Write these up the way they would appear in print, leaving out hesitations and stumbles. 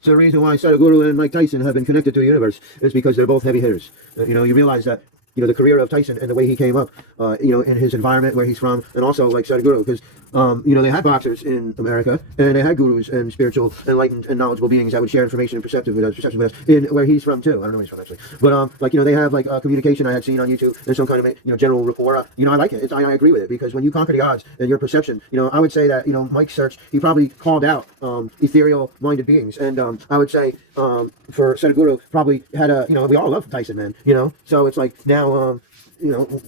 So the reason why Sadhguru and Mike Tyson have been connected to the universe is because they're both heavy hitters. You realize that, the career of Tyson and the way he came up, in his environment where he's from, and also like Sadhguru, because, they had boxers in America, and they had gurus and spiritual, enlightened, and knowledgeable beings that would share information and perception with us, in where he's from too. I don't know where he's from actually, but they have like communication I had seen on YouTube. There's some kind of general rapport. I like it. I agree with it because when you conquer the odds and your perception, I would say that Mike Search, he probably called out ethereal-minded beings, and I would say for Sadhguru probably had a we all love Tyson, man. So it's like now.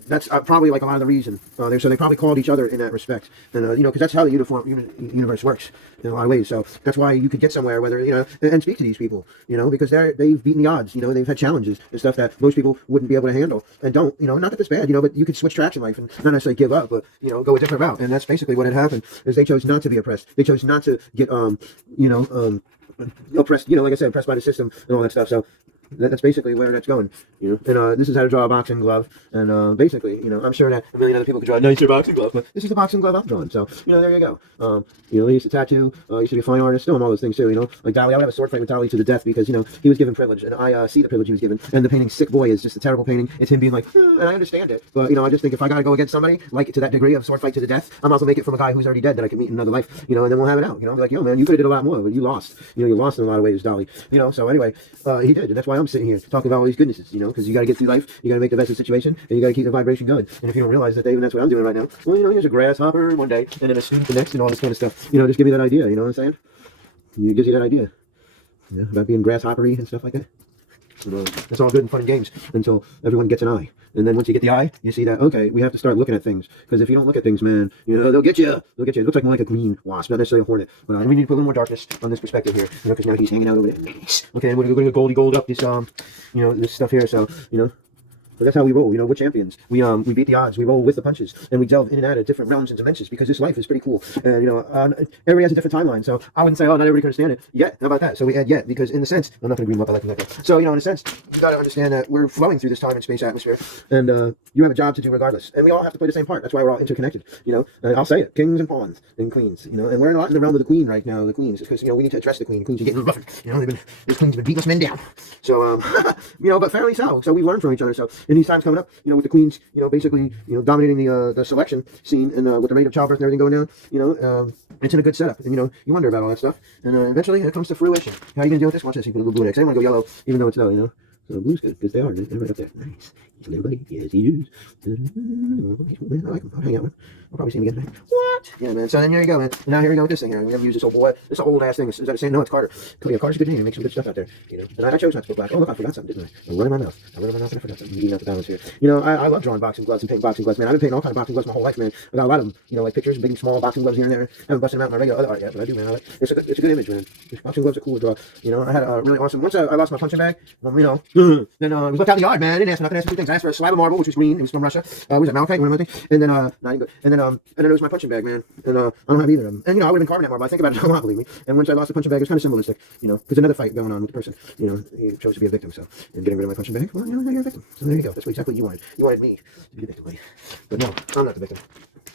That's probably like a lot of the reason there. So they probably called each other in that respect, and because that's how the universe works in a lot of ways. So that's why you could get somewhere, whether and speak to these people, because they've beaten the odds. They've had challenges and stuff that most people wouldn't be able to handle, and don't. Not that it's bad, but you could switch tracks in life and not necessarily give up, but go a different route. And that's basically what had happened. Is they chose not to be oppressed. They chose not to get oppressed. Like I said, oppressed by the system and all that stuff. So. That's basically where that's going, And this is how to draw a boxing glove, and basically, I'm sure that a million other people could draw a nicer boxing glove, but this is the boxing glove I'm drawing. So, there you go. He used to tattoo. Used to be a fine artist. Still, all those things too. Like Dali, I would have a sword fight with Dali to the death because he was given privilege, and I see the privilege he was given. And the painting "Sick Boy" is just a terrible painting. It's him being like, and I understand it, but I just think if I gotta go against somebody like to that degree of sword fight to the death, I might as well make it from a guy who's already dead that I can meet in another life, and then we'll have it out. Be like, yo, man, you could have did a lot more, but you lost. You lost in a lot of ways, Dali. So anyway, he did, and that's why I'm sitting here talking about all these goodnesses, because you got to get through life, you got to make the best of the situation, and you got to keep the vibration going. And if you don't realize that, Dave, and that's what I'm doing right now, well, here's a grasshopper one day, and then a snake the next, and all this kind of stuff. Just give me that idea, you know what I'm saying? It gives you that idea, about being grasshoppery and stuff like that. It's all good and fun and games until everyone gets an eye. And then once you get the eye, you see that, okay, we have to start looking at things. Because if you don't look at things, man, they'll get you. They'll get you. It looks like more like a green wasp, not necessarily a hornet. But we need to put a little more darkness on this perspective here, because now he's hanging out over there. Nice. Okay, and we're going to gold up this, this stuff here. So, but that's how we roll. We're champions. We beat the odds. We roll with the punches, and we delve in and out of different realms and dimensions because this life is pretty cool. And everybody has a different timeline. So I wouldn't say, oh, not everybody can understand it yet. How about that? So we add yet because in the sense, I'm not going to green them up. I like them like that. So in a sense, you got to understand that we're flowing through this time and space atmosphere, and you have a job to do regardless. And we all have to play the same part. That's why we're all interconnected. And I'll say it: kings and pawns and queens. And we're a lot in the realm of the queen right now. The queens, because we need to address the queen. Queens are getting rough. This queen's been beating us men down. So but fairly so. So we learn from each other. So in these times coming up, with the queens, basically, dominating the selection scene, and with the rate of childbirth and everything going down, it's in a good setup. And you wonder about all that stuff, and eventually it comes to fruition. How are you gonna deal with this? Watch this. You put a little blue next. I want to go yellow, even though it's low. So blue's good because they're right up there. Nice. He's a little buddy. Yes, he is. I like him. I'll hang out with him. I'll probably see him again. What? Yeah, man. So then here you go, man. And now here we go with this thing here. We haven't used this old boy. This old ass thing. Is that the same? No, it's Carter. Yeah, Carter's a good name. He makes some good stuff out there. And I chose not to put black. Oh, look, I forgot something, didn't I? I wrote in my mouth. And I forgot something. Eating out the balance here. I love drawing boxing gloves and painting boxing gloves, man. I've been painting all kinds of boxing gloves my whole life, man. I got a lot of them. Like pictures, big and small boxing gloves here and there. I haven't busted them out in my regular other art yet, but I do, man. It's a good image, man. Boxing gloves are cool to draw. I had a really awesome. Once I lost my punching bag, then it was left out in the yard, man. I didn't ask for nothing. I asked for two things. I asked for a slab of marble, which was green. It was from Russia. Was it malachite? One of things. And then not even good. And then it was my punching bag, man. And I don't have either of them. And I would have been carving that marble. I think about it a lot, believe me. And once I lost the punching bag, it was kind of symbolistic. There's another fight going on with the person. He chose to be a victim. So and getting rid of my punching bag. Well, now you're a victim. So there you go. That's exactly what you wanted. You wanted me to be the victim, right? But no, I'm not the victim.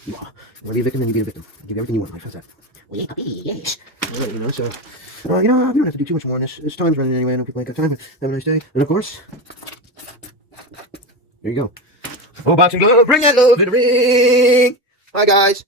You are. You want to be a victim, then you be a victim. Give you everything you want in life. How's that? Well, yeah, puppy, yes. Right, so we don't have to do too much more on this. This time's running anyway. I know people ain't got time. Have a nice day. And of course, there you go. Oh, boxing glove, bring that love to the ring. Bye, guys.